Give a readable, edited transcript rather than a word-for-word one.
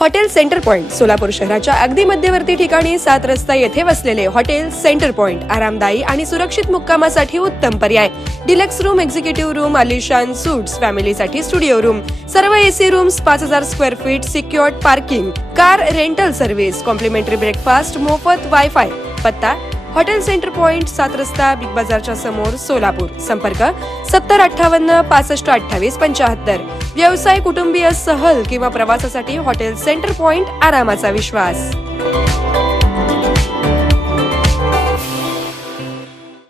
Hotel centre point Solapur शहराच्या अगदी मध्यवर्ती ठिकाणी 7 रस्ता येथे वसलेले हॉटेल सेंटर पॉइंट आरामदायी आणि सुरक्षित मुक्कामासाठी उत्तम पर्याय. डिलक्स रूम, एक्झिक्युटिव्ह रूम, आलिशान सूट्स, फॅमिलीसाठी स्टुडिओ रूम, सर्व AC rooms, 5000 square feet, secured parking, car rental service, complementary breakfast, मोफत वायफाय. पत्ता हॉटेल सेंटर पॉइंट, 7 रस्ता, बिग बाजारच्या समोर, सोलापूर. संपर्क 7058 65 28 75. व्यवसाय, कुटुंबीय, सहल किंवा प्रवासासाठी हॉटेल सेंटर पॉइंट आरामाचा विश्वास.